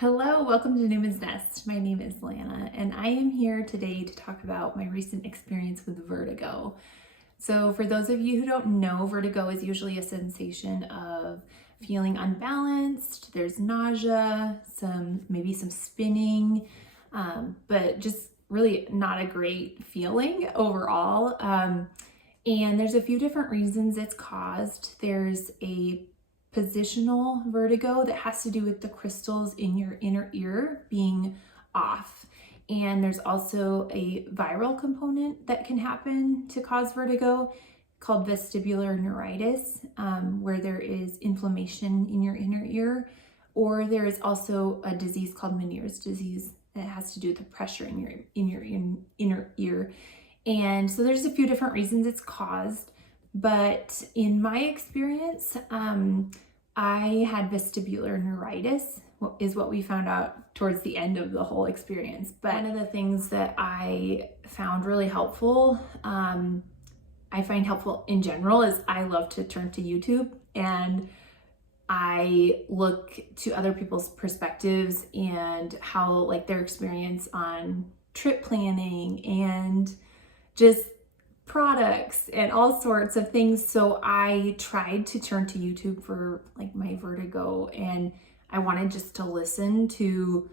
Hello, welcome to Newman's Nest. My name is Lana, and I am here today to talk about my recent experience with vertigo. So, for those of you who don't know, vertigo is usually a sensation of feeling unbalanced. There's nausea, maybe some spinning, but just really not a great feeling overall. And there's a few different reasons it's caused. There's a positional vertigo that has to do with the crystals in your inner ear being off. And there's also a viral component that can happen to cause vertigo called vestibular neuritis, where there is inflammation in your inner ear. Or there is also a disease called Meniere's disease that has to do with the pressure in your inner ear. And so there's a few different reasons it's caused. But in my experience, I had vestibular neuritis, is what we found out towards the end of the whole experience. But one of the things that I found really helpful, I find helpful in general, is I love to turn to YouTube and I look to other people's perspectives and how like their experience on trip planning and just products and all sorts of things. So I tried to turn to YouTube for like my vertigo, and I wanted just to listen to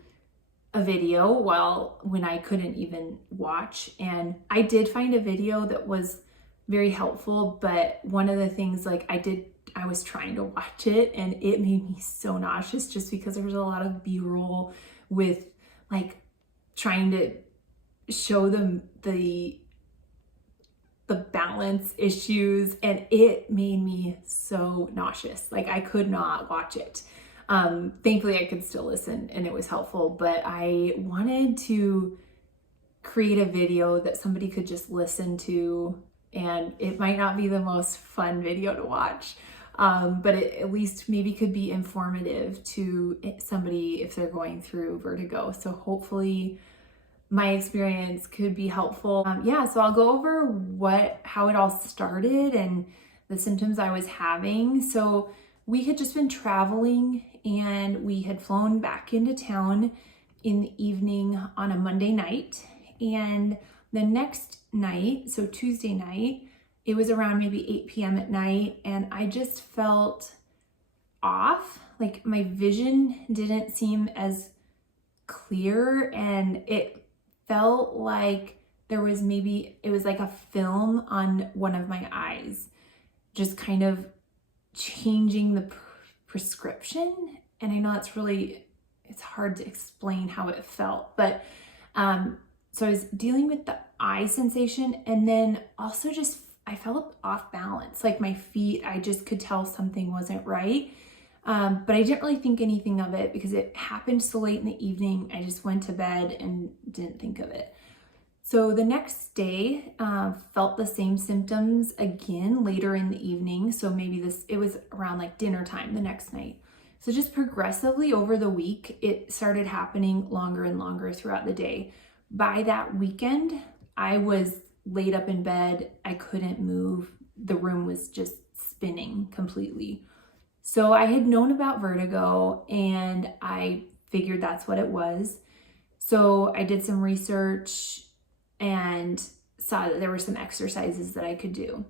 a video when I couldn't even watch. And I did find a video that was very helpful, but one of the things I was trying to watch it and it made me so nauseous just because there was a lot of B-roll with like trying to show them the balance issues, and it made me so nauseous. Like I could not watch it. Thankfully I could still listen and it was helpful, but I wanted to create a video that somebody could just listen to, and it might not be the most fun video to watch, but it at least maybe could be informative to somebody if they're going through vertigo. So hopefully my experience could be helpful. So I'll go over how it all started and the symptoms I was having. So we had just been traveling and we had flown back into town in the evening on a Monday night. And the next night, so Tuesday night, it was around maybe 8 p.m. at night, and I just felt off. Like my vision didn't seem as clear, and it felt like it was like a film on one of my eyes, just kind of changing the prescription. And I know it's hard to explain how it felt, but so I was dealing with the eye sensation, and then also just I felt off balance. Like my feet, I just could tell something wasn't right. But I didn't really think anything of it because it happened so late in the evening. I just went to bed and didn't think of it. So the next day, felt the same symptoms again later in the evening. So maybe it was around like dinner time the next night. So just progressively over the week, it started happening longer and longer throughout the day. By that weekend, I was laid up in bed. I couldn't move. The room was just spinning completely. So I had known about vertigo and I figured that's what it was. So I did some research and saw that there were some exercises that I could do.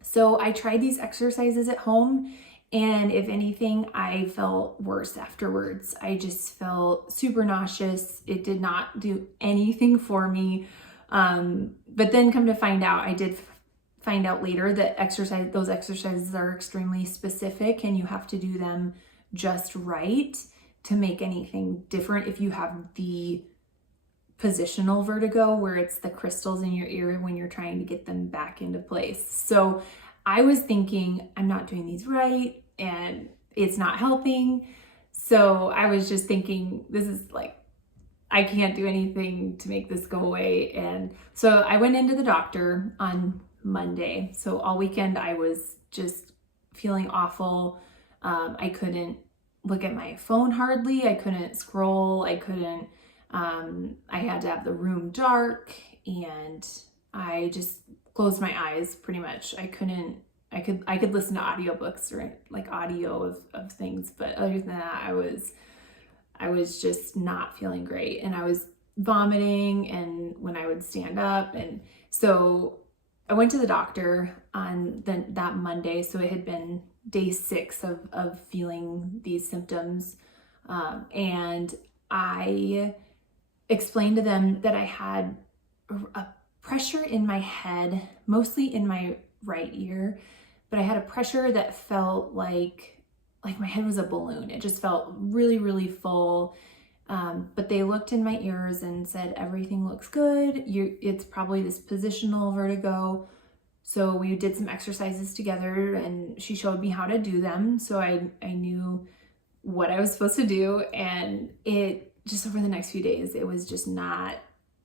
So I tried these exercises at home, and if anything, I felt worse afterwards. I just felt super nauseous. It did not do anything for me. But then come to find out, I did find out later that those exercises are extremely specific, and you have to do them just right to make anything different. If you have the positional vertigo, where it's the crystals in your ear when you're trying to get them back into place. So I was thinking, I'm not doing these right and it's not helping. So I was just thinking, this is like, I can't do anything to make this go away. And so I went into the doctor on Monday. So all weekend I was just feeling awful. I couldn't look at my phone hardly. I couldn't scroll. I had to have the room dark, and I just closed my eyes pretty much. I could listen to audiobooks or like audio of things, but other than that, I was just not feeling great, and I was vomiting and when I would stand up. And so I went to the doctor on that Monday. So it had been day 6 of feeling these symptoms. And I explained to them that I had a pressure in my head, mostly in my right ear, but I had a pressure that felt like my head was a balloon. It just felt really, really full. But they looked in my ears and said, everything looks good. It's probably this positional vertigo. So we did some exercises together and she showed me how to do them. So I knew what I was supposed to do. And it just over the next few days, it was just not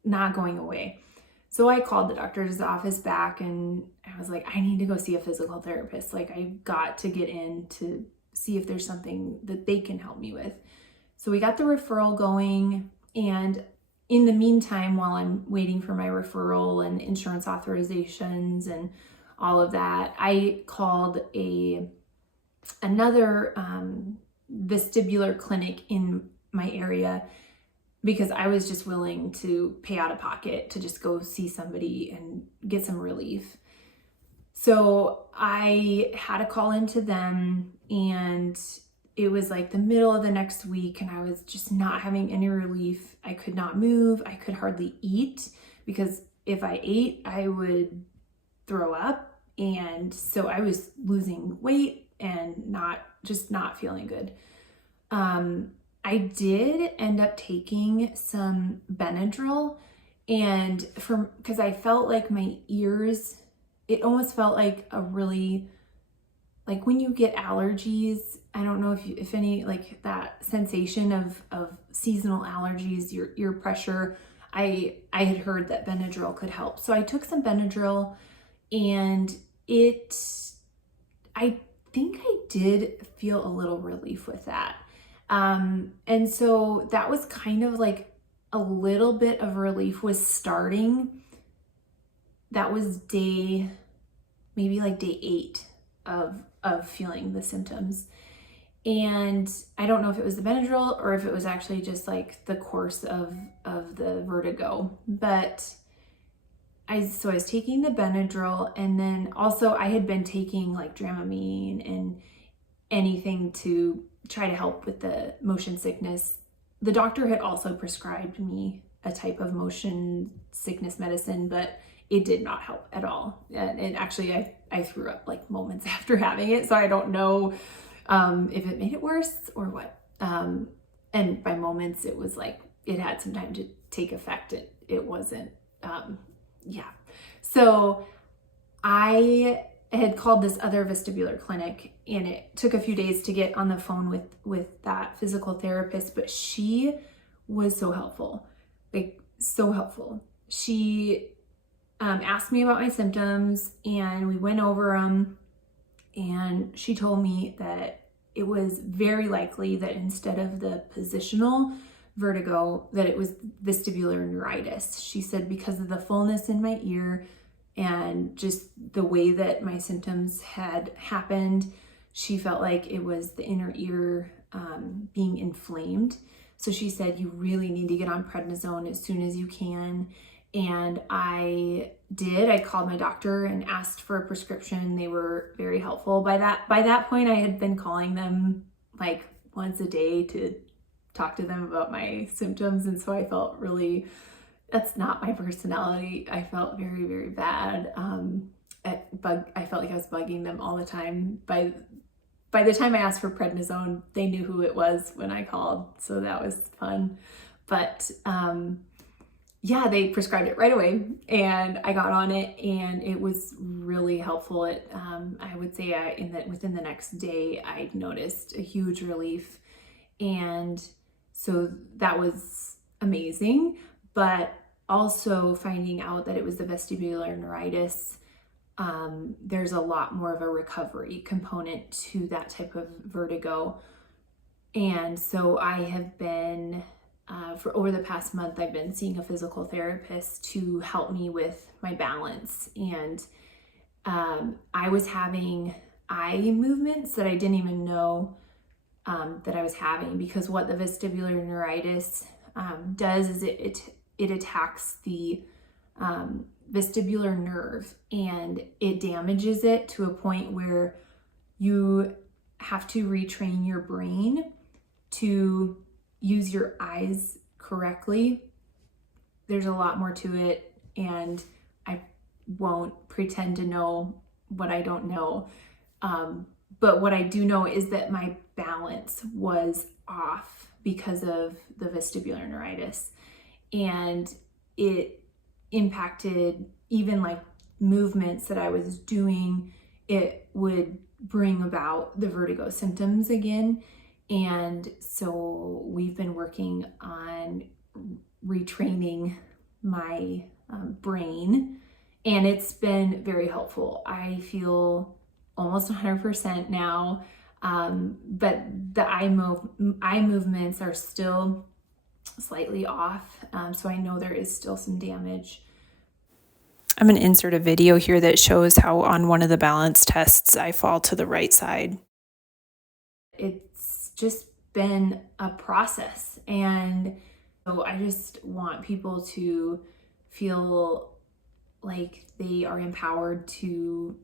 going away. So I called the doctor's office back and I was like, I need to go see a physical therapist. Like, I got to get in to see if there's something that they can help me with. So we got the referral going, and in the meantime, while I'm waiting for my referral and insurance authorizations and all of that, I called another vestibular clinic in my area because I was just willing to pay out of pocket to just go see somebody and get some relief. So I had a call into them, and it was like the middle of the next week, and I was just not having any relief. I could not move. I could hardly eat because if I ate, I would throw up. And so I was losing weight and not feeling good. I did end up taking some Benadryl, and because I felt like my ears, it almost felt like a really, like when you get allergies, I don't know if any, like that sensation of seasonal allergies, your ear pressure. I had heard that Benadryl could help. So I took some Benadryl, and I think I did feel a little relief with that. And so that was kind of like a little bit of relief was starting. That was maybe like day 8 of feeling the symptoms. And I don't know if it was the Benadryl or if it was actually just like the course of the vertigo, but I was taking the Benadryl, and then also I had been taking like Dramamine and anything to try to help with the motion sickness. The doctor had also prescribed me a type of motion sickness medicine, but it did not help at all. And actually I threw up like moments after having it. So I don't know if it made it worse or what. And by moments, it was like, it had some time to take effect. It wasn't, yeah. So I had called this other vestibular clinic, and it took a few days to get on the phone with that physical therapist, but she was so helpful, like so helpful. She asked me about my symptoms, and we went over them, and she told me that it was very likely that instead of the positional vertigo, that it was vestibular neuritis. She said because of the fullness in my ear and just the way that my symptoms had happened, she felt like it was the inner ear being inflamed. So she said, you really need to get on prednisone as soon as you can. And I did. I called my doctor and asked for a prescription. They were very helpful. By that point, I had been calling them like once a day to talk to them about my symptoms. And so I felt really, that's not my personality. I felt very, very bad. I felt like I was bugging them all the time. By the time I asked for prednisone, they knew who it was when I called. So that was fun. But yeah, they prescribed it right away, and I got on it, and it was really helpful. I would say within the next day, I noticed a huge relief. And so that was amazing. But also finding out that it was the vestibular neuritis, there's a lot more of a recovery component to that type of vertigo. And so I have been, for over the past month, I've been seeing a physical therapist to help me with my balance. And I was having eye movements that I didn't even know that I was having, because what the vestibular neuritis does is it attacks the vestibular nerve, and it damages it to a point where you have to retrain your brain to use your eyes correctly. There's a lot more to it, and I won't pretend to know what I don't know. But what I do know is that my balance was off because of the vestibular neuritis, and it impacted even like movements that I was doing. It would bring about the vertigo symptoms again. And so we've been working on retraining my brain, and it's been very helpful. I feel almost 100% now, but the eye movements are still slightly off, so I know there is still some damage. I'm going to insert a video here that shows how on one of the balance tests I fall to the right side. It's just been a process, and so I just want people to feel like they are empowered to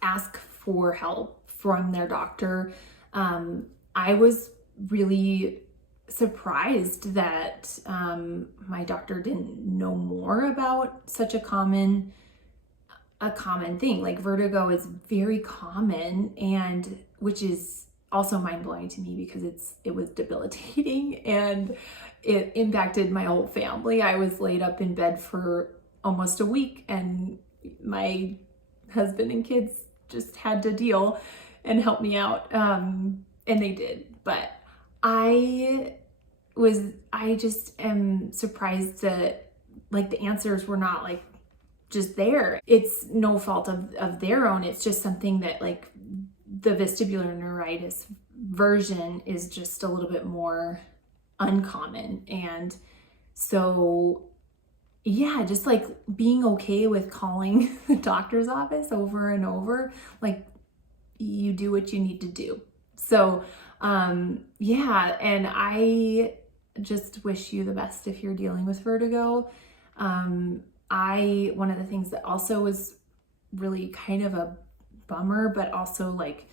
ask for help from their doctor. I was really surprised that my doctor didn't know more about such a common thing. Like, vertigo is very common, and which is also mind-blowing to me because it was debilitating and it impacted my whole family. I was laid up in bed for almost a week, and my husband and kids just had to deal and help me out, and they did. But I just am surprised that like the answers were not like just there. It's no fault of their own. It's just something that like the vestibular neuritis version is just a little bit more uncommon. And so yeah, just like being okay with calling the doctor's office over and over, like you do what you need to do. So yeah, and I just wish you the best if you're dealing with vertigo. One of the things that also was really kind of a bummer, but also like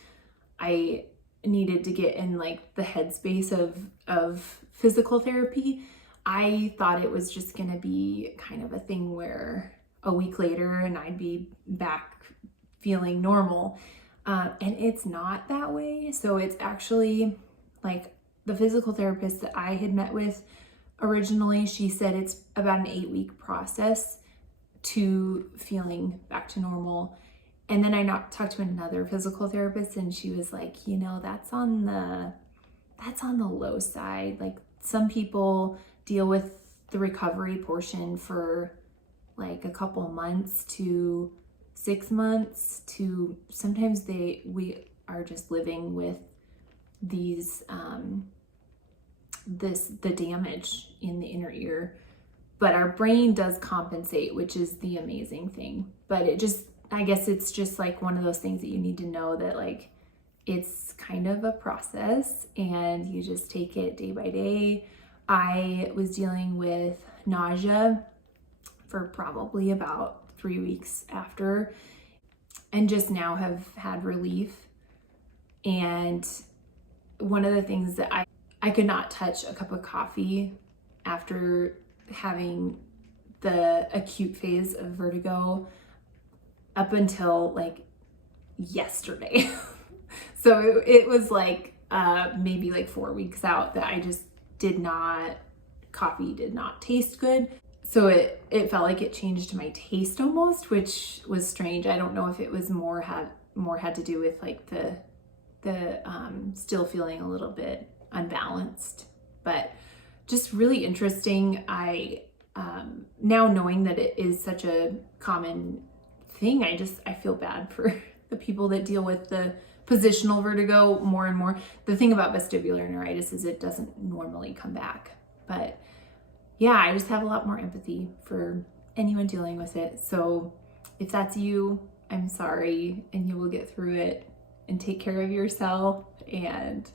I needed to get in like the headspace of physical therapy. I thought it was just gonna be kind of a thing where a week later and I'd be back feeling normal. And it's not that way. So it's actually like the physical therapist that I had met with originally, she said it's about an 8-week process to feeling back to normal. And then I talked to another physical therapist, and she was like, that's on the low side. Like, some people deal with the recovery portion for like a couple months to 6 months, to sometimes we are just living with these the damage in the inner ear. But our brain does compensate, which is the amazing thing. But I guess it's just like one of those things that you need to know that like it's kind of a process and you just take it day by day. I was dealing with nausea for probably about 3 weeks after, and just now have had relief. And one of the things that I could not touch a cup of coffee after having the acute phase of vertigo up until like yesterday. So it was like maybe like 4 weeks out that I just coffee did not taste good. So it felt like it changed my taste almost, which was strange. I don't know if it was more had to do with like the still feeling a little bit unbalanced, but just really interesting. I now knowing that it is such a common thing, I feel bad for the people that deal with the positional vertigo more and more. The thing about vestibular neuritis is it doesn't normally come back, but yeah, I just have a lot more empathy for anyone dealing with it. So if that's you, I'm sorry, and you will get through it and take care of yourself And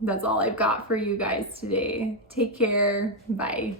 that's all I've got for you guys today. Take care. Bye.